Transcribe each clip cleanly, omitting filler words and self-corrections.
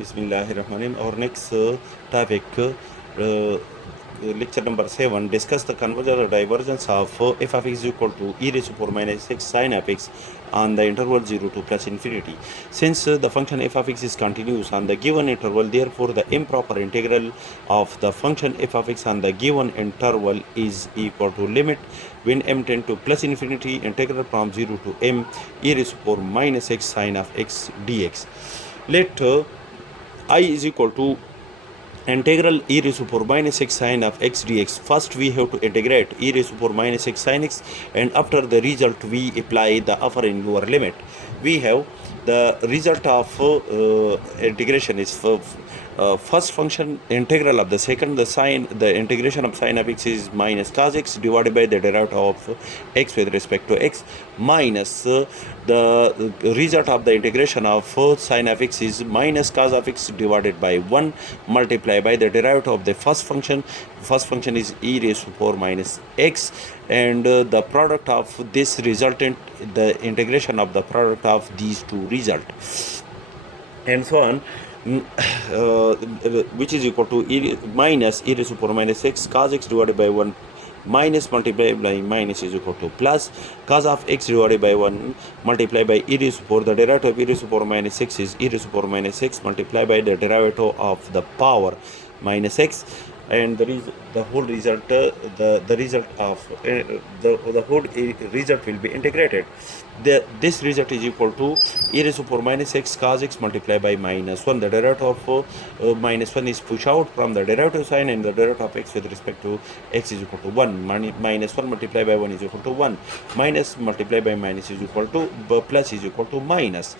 Bismillahirrahmanirrahim. Our next topic, lecture number 7, discuss the convergence or divergence of f of x is equal to e raised to power minus x sin f x on the interval 0 to plus infinity. Since the function f of x is continuous on the given interval, therefore the improper integral of the function f of x on the given interval is equal to limit when m tend to plus infinity integral from 0 to m e raised to power minus x sin of x dx. Let I is equal to integral e raised to power minus x sin of x dx. First we have to integrate e raised to power minus x sin x, and after the result we apply the upper and lower limit. We have the result of integration is first function integral of the second, the integration of sin of x is minus cos x divided by the derivative of x with respect to x, minus the result of the integration of sin of x is minus cos of x divided by 1 multiplied by the derivative of the first function is e raised to power minus x, and the product of this resultant, the integration of the product of these two result, and so on, which is equal to minus e raised to power minus x cos x divided by 1 minus multiplied by minus is equal to plus cos of x divided by 1 multiplied by e raised to power, the derivative of e raised to power minus x is e raised to power minus x multiplied by the derivative of the power minus x, and the whole result, the result of the whole result will be integrated. This result is equal to e raised to power minus x cos x multiplied by minus 1. The derivative of minus 1 is pushed out from the derivative sign, and the derivative of x with respect to x is equal to 1. Minus 1 multiplied by 1 is equal to 1. Minus multiplied by minus is equal to plus is equal to minus,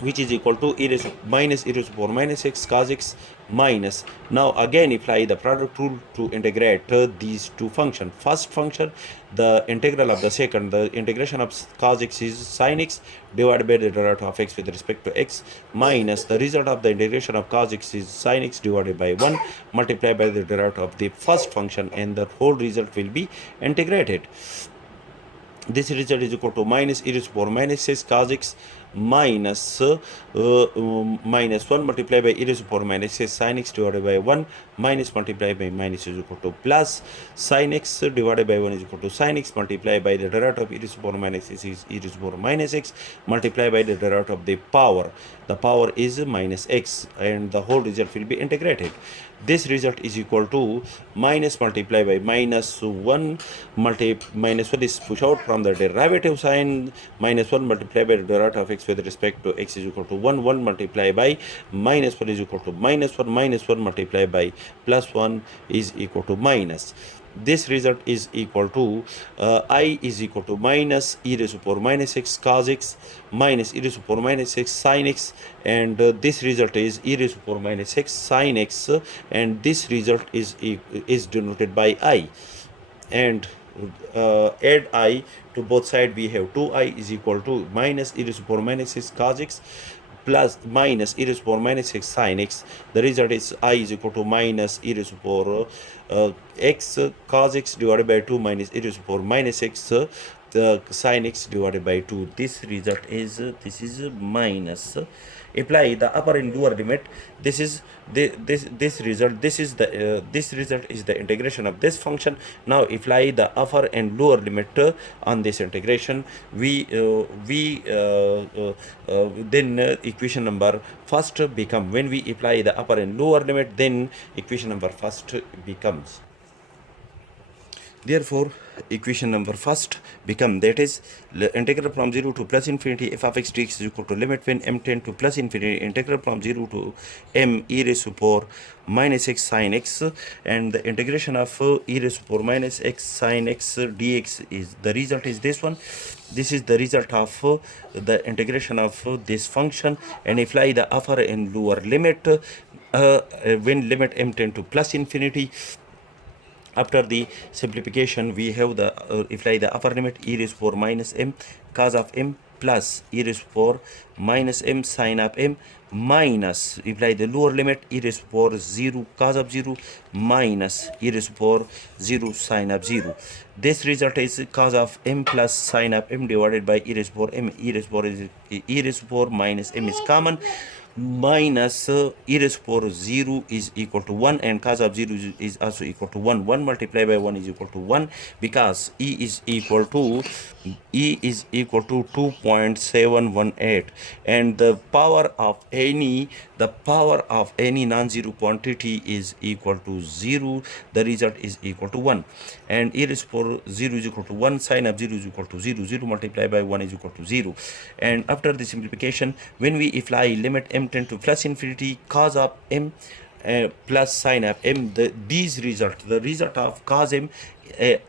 which is equal to e raised to minus e raised to power minus x cos x minus. Now again apply the product rule to integrate these two functions. First function, the integral of the second, the integration of cos x is sin x divided by the derivative of x with respect to x, minus the result of the integration of cos x is sin x divided by 1 multiplied by the derivative of the first function, and the whole result will be integrated. This result is equal to minus e raised to power minus x cos x minus minus 1 multiplied by e raised to power minus x sin x divided by 1 minus multiplied by minus is equal to plus sin x divided by 1 is equal to sin x multiplied by the derivative of e raised to power minus x is e raised to power minus x multiplied by the derivative of the power. The power is minus x, and the whole result will be integrated. This result is equal to minus multiplied by minus 1 minus 1 is pushed out from the derivative sign, minus 1 multiplied by the derivative of x with respect to x is equal to 1 multiplied by minus 1 is equal to minus 1 multiplied by plus 1 is equal to minus. This result is equal to I is equal to minus e raised to power minus x cos x minus e raised to power minus x sin x, and this result is e raised to power minus x sin x, and this result is denoted by I, and add I to both sides. We have 2i is equal to minus e raised to power minus x cos x plus minus e raised to power minus x sin x. The result is I is equal to minus e raised to power x cos x divided by 2 minus e raised to power minus x the sin x divided by 2. This result is this is minus. Apply the upper and lower limit. This is this result. This is the this result is the integration of this function. Now apply the upper and lower limit on this integration. Then equation number first become, when we apply the upper and lower limit, then equation number first becomes. Therefore, equation number first become, that is integral from 0 to plus infinity f of x dx is equal to limit when m tend to plus infinity integral from 0 to m e raised to power minus x sin x, and the integration of e raised to power minus x sin x dx is the result is this one. This is the result of the integration of this function, and apply the upper and lower limit when limit m tend to plus infinity. After the simplification, we have the apply the upper limit e raised to power minus m cos of m plus e raised to power minus m sin of m minus apply the lower limit e raised to power 0 cos of 0 minus e raised to power 0 sin of 0. This result is cos of m plus sin of m divided by e raised to power m. E raised to power minus m is common. minus e raised to power 0 is equal to 1, and cos of 0 is also equal to 1. 1 multiplied by 1 is equal to 1, because e is equal to 2.718, and the power of any non-zero quantity is equal to 0. The result is equal to 1, and e raised to power 0 is equal to 1. Sine of 0 is equal to 0. 0 multiplied by 1 is equal to 0. And after the simplification, when we apply limit m tend to plus infinity, cos of m plus sine of m, the result of cos m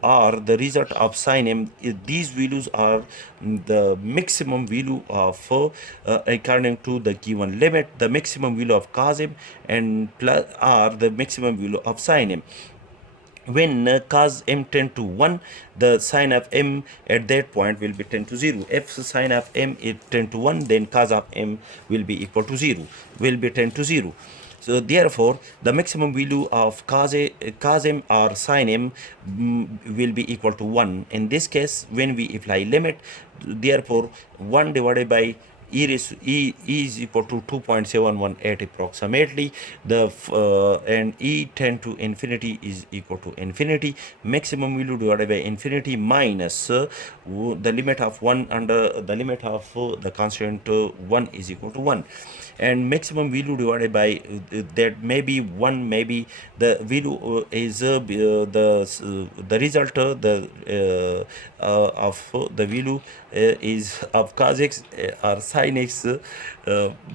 or the result of sine m, these values are the maximum value of according to the given limit, the maximum value of cos m and plus are the maximum value of sine m. When cos m tend to 1, the sine of m at that point will be 10 to 0. If sine of m is 10 to 1, then cos of m will be equal to 0, will be 10 to 0. So therefore, the maximum value of cos m or sine m will be equal to 1. In this case, when we apply limit, therefore 1 divided by e is equal to 2.718 approximately. And e tend to infinity is equal to infinity. Maximum value divided by infinity minus the limit of 1 under the limit of the constant 1 is equal to 1, and maximum value divided by that may be 1, maybe the value is the result of the value is of cos x or sin x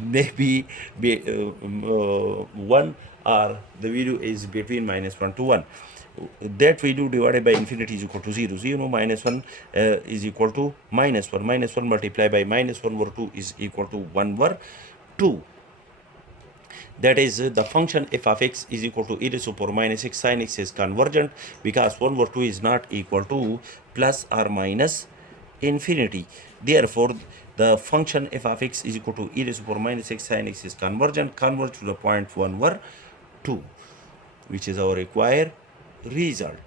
maybe be 1, or the value is between minus 1 to 1. That value divided by infinity is equal to 0. 0 minus 1 is equal to minus 1. Minus 1 multiplied by minus 1 over 2 is equal to 1 over 2. That is, the function f of x is equal to e raised to power minus x sin x is convergent, because 1 over 2 is not equal to plus or minus infinity. Therefore, the function f of x is equal to e raised to power minus x sin x is convergent, converge to the point 1 over 2, which is our required result.